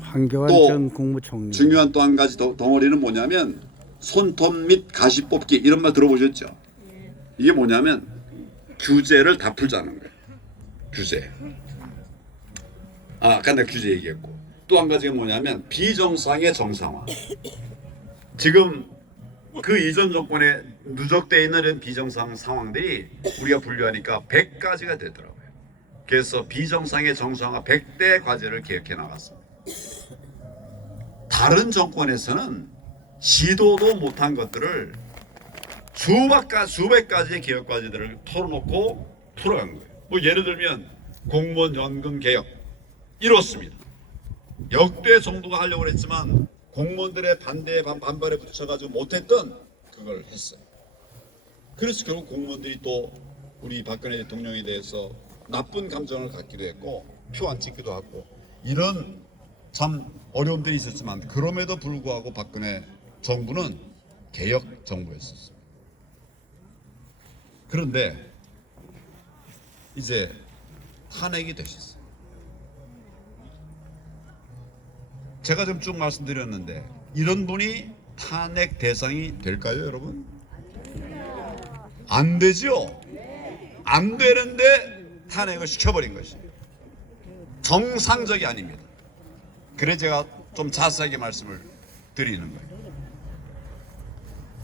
황교안 또 전 국무총리. 중요한 또 한 가지 덩어리는 뭐냐면 손톱 및 가시 뽑기, 이런 말 들어보셨죠? 이게 뭐냐면 규제를 다 풀자는 거예요. 규제. 아까 내가 규제 얘기했고, 또 한 가지가 뭐냐면 비정상의 정상화. 지금 그 이전 정권에 누적되어 있는 이런 비정상 상황들이 우리가 분류하니까 100가지가 되더라고요. 그래서 비정상의 정상화 100대 과제를 계획해 나갔습니다. 다른 정권에서는 시도도 못한 것들을 수백 가지의 개혁 과제들을 털어놓고 풀어간 거예요. 뭐 예를 들면 공무원 연금 개혁 이렇습니다. 역대 정부가 하려고 했지만 공무원들의 반발에 붙여가지고 못했던 그걸 했어요. 그래서 결국 공무원들이 또 우리 박근혜 대통령에 대해서 나쁜 감정을 갖기도 했고 표 안 찍기도 하고 이런 참 어려움들이 있었지만, 그럼에도 불구하고 박근혜 정부는 개혁 정부였었어요. 그런데 이제 탄핵이 되셨어요. 제가 좀 쭉 말씀드렸는데 이런 분이 탄핵 대상이 될까요, 여러분? 안 되죠. 안 되는데 탄핵을 시켜버린 것이에요. 정상적이 아닙니다. 그래 제가 좀 자세하게 말씀을 드리는 거예요.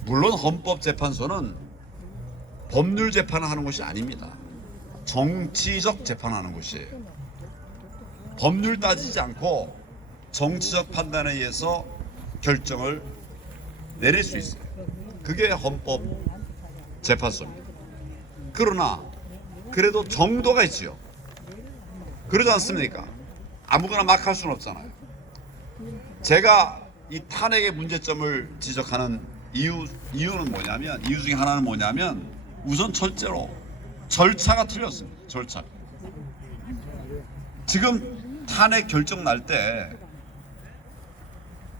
물론 헌법재판소는 법률 재판을 하는 것이 아닙니다. 정치적 재판을 하는 것이에요. 법률 따지지 않고 정치적 판단에 의해서 결정을 내릴 수 있어요. 그게 헌법재판소입니다. 그러나 그래도 정도가 있지요. 그러지 않습니까? 아무거나 막 할 수는 없잖아요. 제가 이 탄핵의 문제점을 지적하는 이유는 뭐냐면, 이유 중에 하나는 뭐냐면 우선 첫째로 절차가 틀렸습니다. 절차. 지금 탄핵 결정 날 때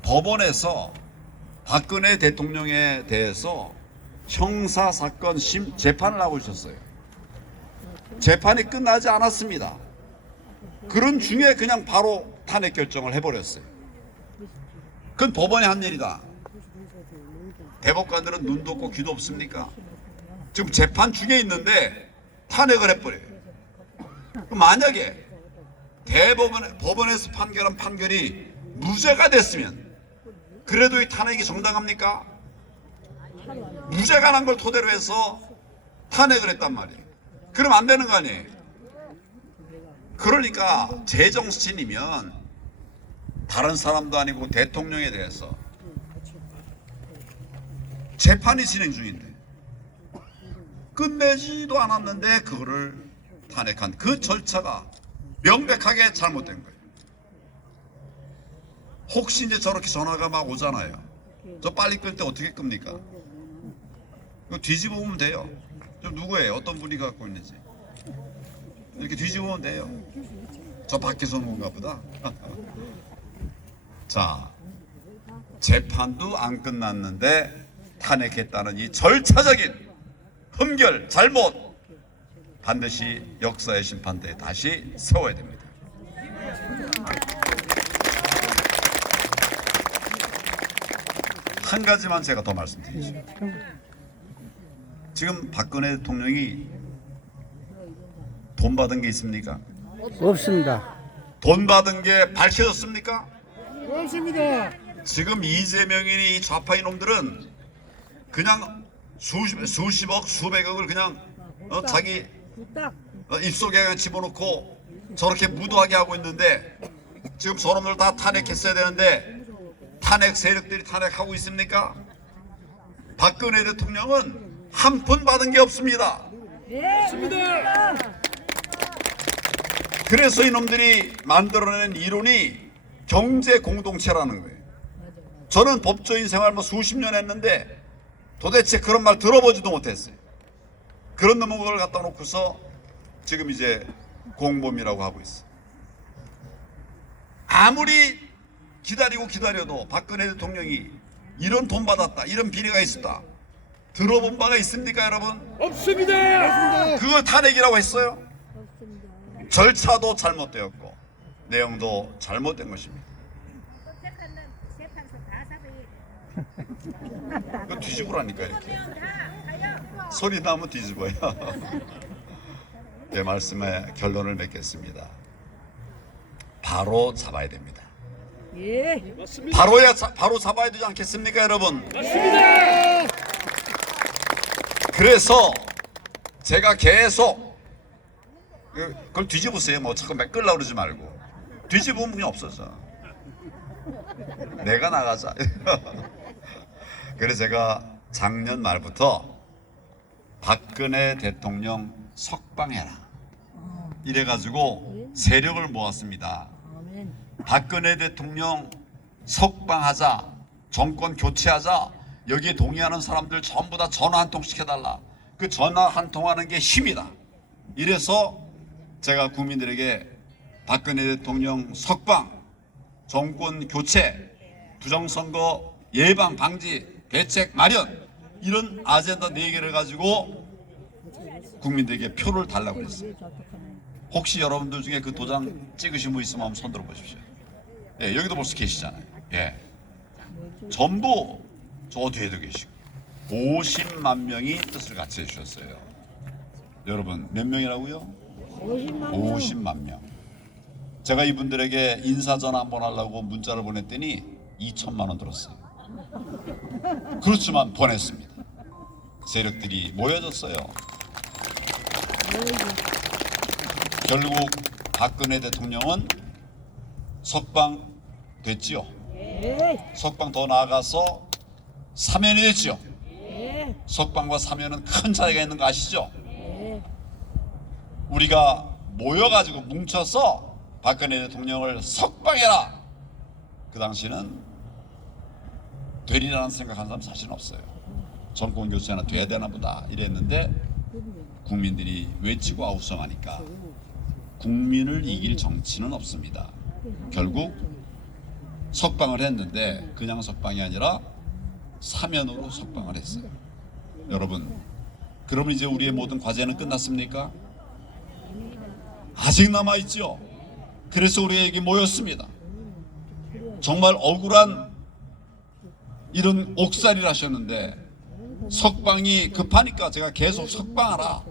법원에서 박근혜 대통령에 대해서 형사사건 재판을 하고 있었어요. 재판이 끝나지 않았습니다. 그런 중에 그냥 바로 탄핵 결정을 해버렸어요. 그건 법원이 한 일이다. 대법관들은 눈도 없고 귀도 없습니까? 지금 재판 중에 있는데 탄핵을 해버려요. 만약에 법원에서 판결한 판결이 무죄가 됐으면 그래도 이 탄핵이 정당합니까? 무죄가 난 걸 토대로 해서 탄핵을 했단 말이에요. 그럼 안 되는 거 아니에요? 그러니까 제정신이면 다른 사람도 아니고 대통령에 대해서 재판이 진행 중인데 끝내지도 않았는데 그거를 탄핵한 그 절차가 명백하게 잘못된 거예요. 혹시 이제 저렇게 전화가 막 오잖아요. 저 빨리 끌 때 어떻게 끕니까? 이거 뒤집어 보면 돼요. 좀 누구예요? 어떤 분이 갖고 있는지 이렇게 뒤집어 보면 돼요. 저 밖에서 온 건가 보다. 자, 재판도 안 끝났는데 탄핵했다는 이 절차적인 흠결, 잘못, 반드시 역사의 심판대에 다시 세워야 됩니다. 한 가지만 제가 더 말씀드리죠. 지금 박근혜 대통령이 돈 받은 게 있습니까? 없습니다. 돈 받은 게 밝혀졌습니까? 없습니다. 지금 이재명이니 이 좌파 이놈들은 그냥 수십억, 수백억을 그냥 자기 입속에 그냥 집어넣고 저렇게 무도하게 하고 있는데, 지금 저놈들 다 탄핵했어야 되는데 탄핵 세력들이 탄핵하고 있습니까? 박근혜 대통령은 한 푼 받은 게 없습니다. 없습니다. 그래서 이놈들이 만들어낸 이론이 경제 공동체라는 거예요. 저는 법조인 생활 수십 년 했는데 도대체 그런 말 들어보지도 못했어요. 그런 놈을 갖다 놓고서 지금 이제 공범이라고 하고 있어요. 아무리 기다려도 박근혜 대통령이 이런 돈 받았다, 이런 비리가 있었다 들어본 바가 있습니까, 여러분? 없습니다. 그걸 탄핵이라고 했어요? 절차도 잘못되었고 내용도 잘못된 것입니다. 그 뒤집으라니까 이렇게 소리 나면 뒤집어요. 내 말씀에 결론을 맺겠습니다. 바로 잡아야 됩니다. 예. 바로 잡아야 되지 않겠습니까, 여러분? 맞습니다. 그래서 제가 계속 그걸 뒤집으세요. 뭐 자꾸 메끌려고 그러지 말고 뒤집으면 그냥 없어져. 내가 나가자. 그래서 제가 작년 말부터 박근혜 대통령 석방해라 이래가지고 세력을 모았습니다. 박근혜 대통령 석방하자, 정권 교체하자, 여기에 동의하는 사람들 전부 다 전화 한 통씩 해달라. 그 전화 한 통하는 게 힘이다. 이래서 제가 국민들에게 박근혜 대통령 석방, 정권 교체, 부정선거 예방 방지 대책 마련 이런 아젠다 4개를 가지고 국민들에게 표를 달라고 그랬어요. 혹시 여러분들 중에 그 도장 찍으신 분 있으면 한번 손 들어 보십시오. 예, 여기도 벌써 계시잖아요. 예. 전부 저 뒤에도 계시고 50만 명이 뜻을 같이 해주셨어요. 여러분 몇 명이라고요? 50만 명. 제가 이분들에게 인사전화 한번 하려고 문자를 보냈더니 2천만 원 들었어요. 그렇지만 보냈습니다. 세력들이 모여졌어요. 결국 박근혜 대통령은 석방됐지요. 석방 더 나아가서 사면이 됐지요. 석방과 사면은 큰 차이가 있는 거 아시죠? 우리가 모여가지고 뭉쳐서 박근혜 대통령을 석방해라. 그 당시는 되리라는 생각한 사람 사실은 없어요. 정권 교체나 돼야 되나 보다 이랬는데 국민들이 외치고 아우성하니까 국민을 이길 정치는 없습니다. 결국 석방을 했는데 그냥 석방이 아니라 사면으로 석방을 했어요. 여러분, 그러면 이제 우리의 모든 과제는 끝났습니까? 아직 남아있죠. 그래서 우리가 여기 모였습니다. 정말 억울한 이런 옥살이를 하셨는데 석방이 급하니까 제가 계속 석방하라,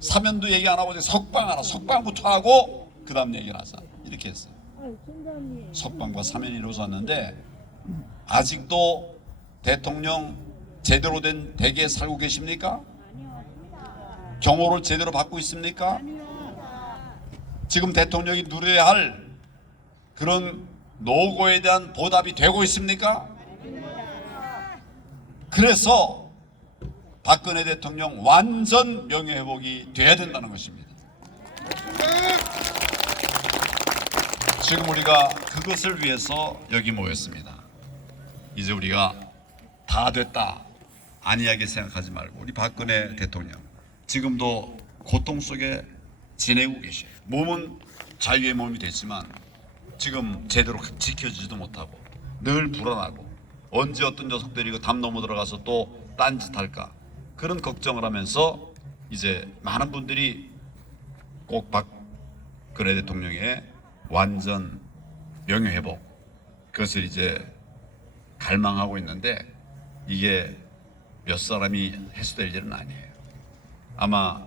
사면도 얘기 안 하고 석방하라, 석방부터 하고 그 다음 얘기를 하자 이렇게 했어요. 석방과 사면이 이루어졌는데 아직도 대통령 제대로 된 댁에 살고 계십니까? 경호를 제대로 받고 있습니까? 지금 대통령이 누려야 할 그런 노고에 대한 보답이 되고 있습니까? 그래서 박근혜 대통령 완전 명예회복이 돼야 된다는 것입니다. 지금 우리가 그것을 위해서 여기 모였습니다. 이제 우리가 다 됐다 안이하게 생각하지 말고 우리 박근혜 대통령 지금도 고통 속에 지내고 계셔요. 몸은 자유의 몸이 됐지만 지금 제대로 지켜지지도 못하고 늘 불안하고 언제 어떤 녀석들이 그 담 넘어 들어가서 또 딴짓 할까 그런 걱정을 하면서 이제 많은 분들이 꼭 박근혜 대통령의 완전 명예회복 그것을 이제 갈망하고 있는데 이게 몇 사람이 해소될 일은 아니에요. 아마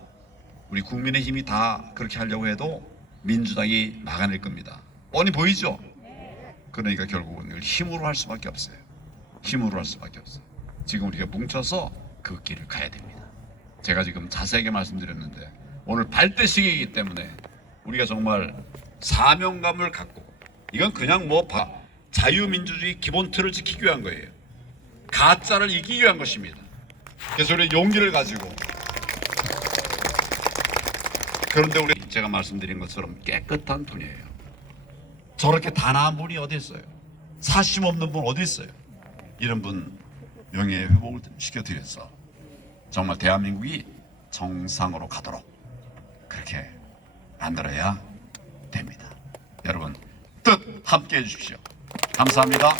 우리 국민의힘이 다 그렇게 하려고 해도 민주당이 막아낼 겁니다. 뻔히 보이죠? 그러니까 결국은 이걸 힘으로 할 수밖에 없어요. 힘으로 할 수밖에 없어요. 지금 우리가 뭉쳐서 그 길을 가야 됩니다. 제가 지금 자세하게 말씀드렸는데 오늘 발대식이기 때문에 우리가 정말 사명감을 갖고 이건 그냥 뭐 자유민주주의 기본 틀을 지키기 위한 거예요. 가짜를 이기기 위한 것입니다. 그래서 우리 용기를 가지고 그런데 우리 제가 말씀드린 것처럼 깨끗한 분이에요. 저렇게 단아한 분이 어디 있어요? 사심 없는 분 어디 있어요? 이런 분 명예회복을 시켜드려서 정말 대한민국이 정상으로 가도록 그렇게 만들어야 됩니다. 여러분 뜻 함께 해주십시오. 감사합니다.